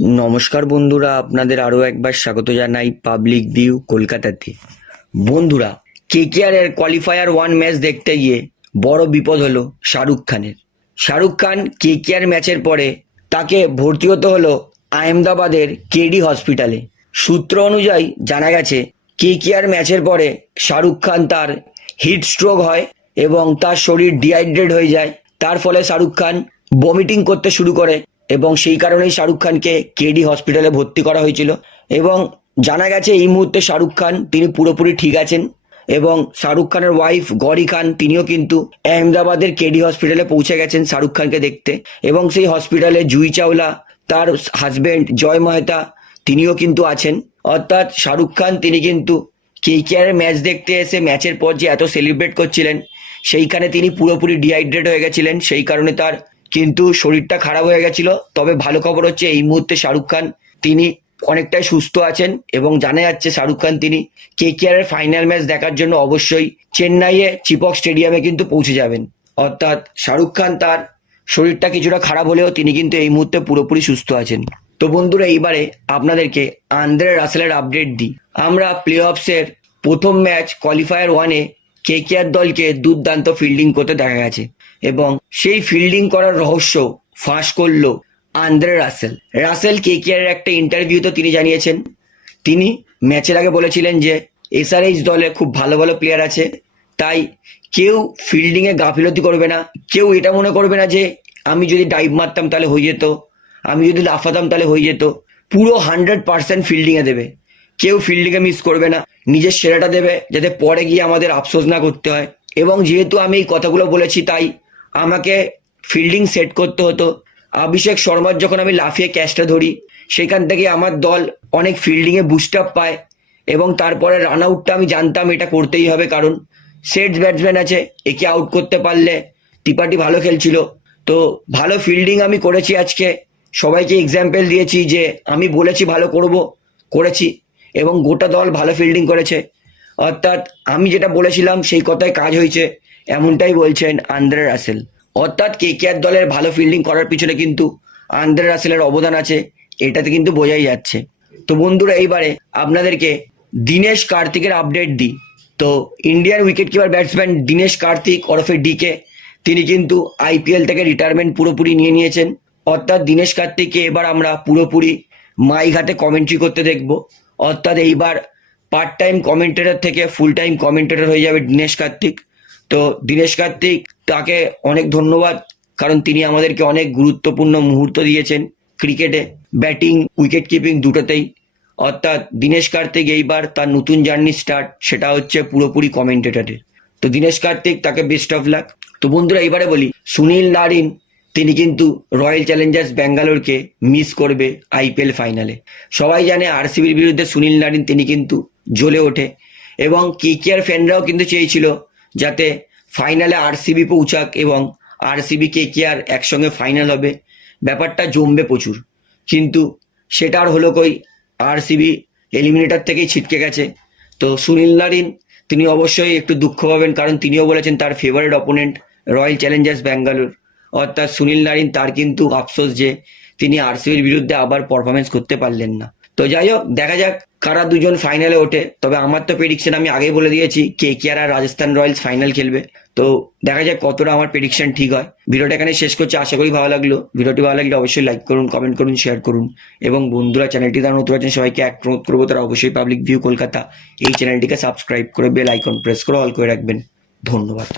নমস্কার বন্ধুরা, আপনাদের আরও একবার স্বাগত জানাই পাবলিক ভিউ কলকাতাতে বন্ধুরা কেকেআর এর কোয়ালিফায়ার ওয়ান ম্যাচ দেখতে গিয়ে বড় বিপদ হলো শাহরুখ খানের। শাহরুখ খান কেকেআর ম্যাচের পরে তাকে ভর্তি হতে হলো আহমেদাবাদের কেডি হসপিটালে সূত্র অনুযায়ী জানা গেছে কেকেআর ম্যাচের পরে শাহরুখ খান তার হিট স্ট্রোক হয় এবং তার শরীর ডিহাইড্রেট হয়ে যায়। তার ফলে শাহরুখ খান বমিটিং করতে শুরু করে। এবং সেই কারণেই শাহরুখ খানকে কেডি হসপিটালে ভর্তি করা হয়েছিল। এবং জানা গেছে এই মুহূর্তে শাহরুখ খান, তিনি পুরোপুরি ঠিক আছেন এবং শাহরুখ খানের ওয়াইফ গৌরী খান, তিনিও কিন্তু আহমেদাবাদের কেডি হসপিটালে পৌঁছে গেছেন শাহরুখ খানকে দেখতে। এবং সেই হসপিটালে জুই চাওলা, তার হাজবেন্ড জয় মেহতা, তিনিও কিন্তু আছেন। অর্থাৎ শাহরুখ খান, তিনি কিন্তু কেকেআর ম্যাচ দেখতে এসে ম্যাচের পর যে এত সেলিব্রেট করছিলেন, সেইখানে তিনি পুরোপুরি ডিহাইড্রেট হয়ে গেছিলেন। সেই কারণে তার কিন্তু শরীরটা খারাপ হয়ে গেছিল। তবে ভালো খবর হচ্ছে এই মুহূর্তে শাহরুখ খান তিনি অনেকটাই সুস্থ আছেন এবং জানা যাচ্ছে শাহরুখ খান তিনি কেকেআর এর ফাইনাল ম্যাচ দেখার জন্য অবশ্যই চেন্নাইয়ে চিপক স্টেডিয়ামে কিন্তু পৌঁছে যাবেন। অর্থাৎ শাহরুখ খান তার শরীরটা কিছুটা খারাপ হলেও তিনি কিন্তু এই মুহূর্তে পুরোপুরি সুস্থ আছেন। তো বন্ধুরা, এইবারে আপনাদেরকে আন্দ্রে রাসেলের আপডেট দিই। আমরা প্লে অফসের প্রথম ম্যাচ কোয়ালিফায়ার ওয়ানে কেকেআর দলকে দুর্দান্ত ফিল্ডিং করতে দেখা গেছে। এবং সেই ফিল্ডিং করার রহস্য ফাঁস করল আন্দ্রে রাসেল। রাসেল কেকেআর এর একটা ইন্টারভিউতে তিনি জানিয়েছেন। তিনি ম্যাচের আগে বলেছিলেন যে এসআরএইচ দলে খুব ভালো ভালো প্লেয়ার আছে, তাই কেউ ফিল্ডিংয়ে গাফিলতি করবে না। কেউ এটা মনে করবে না যে, আমি যদি ডাইভ মারতাম তাহলে হয়ে যেত, আমি যদি লাফাতাম তাহলে হয়ে যেত। পুরো হান্ড্রেড পার্সেন্ট ফিল্ডিংয়ে দেবে। কেউ ফিল্ডিংয়ে মিস করবে না। নিজের সেরাটা দেবে, যাতে পরে গিয়ে আমাদের আফসোস না করতে হয়। এবং যেহেতু আমি এই কথাগুলো বলেছি, তাই আমাকে ফিল্ডিং সেট করতে হতো। অভিষেক শর্মার যখন আমি লাফিয়ে ক্যাচটা ধরি, সেখান থেকে আমার দল অনেক ফিল্ডিংয়ে বুস্ট আপ পায় এবং তারপরে রান আউটটা আমি জানতাম এটা করতেই হবে কারণ সেট ব্যাটসম্যান আছে, একে আউট করতে পারলে ত্রিপাঠি ভালো খেলছিল। তো ভালো ফিল্ডিং আমি করেছি আজকে। সবাইকে এক্সাম্পল দিয়েছি যে আমি বলেছি ভালো করব, করেছি এবং গোটা দল ভালো ফিল্ডিং করেছে। অর্থাৎ আমি যেটা বলেছিলাম সেই কথায় কাজ হয়েছে। এমনটাই বলছেন আন্দ্রে রাসেল। অর্থাৎ কেকেআর দলের ভালো ফিল্ডিং করার পিছনে কিন্তু আন্দ্রে রাসেলের অবদান আছে, এটাতে কিন্তু বোঝাই যাচ্ছে। তো বন্ধুরা, এইবারে আপনাদেরকে দীনেশ কার্তিকের আপডেট দিই। তো Indian wicket keeper batsman Dinesh Karthik ওরফে ডিকে তিনি কিন্তু আইপিএল থেকে রিটায়ারমেন্ট পুরোপুরি নিয়ে নিয়েছেন। অর্থাৎ দীনেশ কার্তিককে এবার আমরা পুরোপুরি মাইঘাটে কমেন্ট্রি করতে দেখব। অর্থাৎ এইবার পার্ট টাইম কমেন্টেটর থেকে ফুল টাইম কমেন্টেটর হয়ে যাবে দীনেশ কার্তিক। তো দীনেশ কার্তিক, তাকে অনেক ধন্যবাদ, কারণ তিনি আমাদেরকে অনেক গুরুত্বপূর্ণ মুহূর্ত দিয়েছেন ক্রিকেটে। ব্যাটিং, উইকেট কিপিং দুটোতেই। অর্থাৎ দীনেশ কার্তিক এইবার তার নতুন জার্নি স্টার্ট, সেটা হচ্ছে পুরোপুরি কমেন্টেটরের তো দীনেশ কার্তিক, তাকে বেস্ট অফ লাক তো বন্ধুরা এবারে বলি, সুনীল নারিন, তিনি কিন্তু রয়্যাল চ্যালেঞ্জার্স ব্যাঙ্গালোরকে মিস করবে আইপিএল ফাইনালে সবাই জানে আরসিবির বিরুদ্ধে সুনীল নারিন, তিনি কিন্তু জ্বলে ওঠে। এবং কেকেআর ফ্যানরাও কিন্তু চেয়েছিল যাতে ফাইনালে আরসিবি পৌঁছাক এবং আরসিবি কে কে আর একসঙ্গে ফাইনাল হবে। ব্যাপারটা জমবে প্রচুর। কিন্তু সেটা আর হলো কই আরসিবি এলিমিনেটর থেকেই ছিটকে গেছে। তো সুনীল নারিন, তিনি অবশ্যই একটু দুঃখ পাবেন, কারণ তিনিও বলেছেন তার favourite opponent Royal Challengers Bangalore অর্থাৎ সুনীল নারিন, তার কিন্তু আফসোস যে তিনি আরসিবির বিরুদ্ধে আবার পারফরমেন্স করতে পারলেন না। তো যাই হোক, দেখা যাক কারা দুজন ফাইনালে ওঠে? তবে আমার তো প্রেডিকশন আমি আগেই বলে দিয়েছি, K K R Rajasthan Royals final খেলবে। তো দেখা যাক কতটা আমার প্রেডিকশন ঠিক হয়। ভিডিওটা এখানে শেষ করছি, আশা করি ভালো লাগল। ভিডিওটি ভালো লাগলে অবশ্যই লাইক করুন কমেন্ট করুন শেয়ার করুন। এবং বন্ধুরা চ্যানেলটি তারা নতুন আছেন, সবাইকে এক অনুরোধ করব তারা অবশ্যই পাবলিক ভিউ কলকাতা এই চ্যানেলটিকে সাবস্ক্রাইব করে বেল আইকন প্রেস করে অল করে রাখবেন। ধন্যবাদ।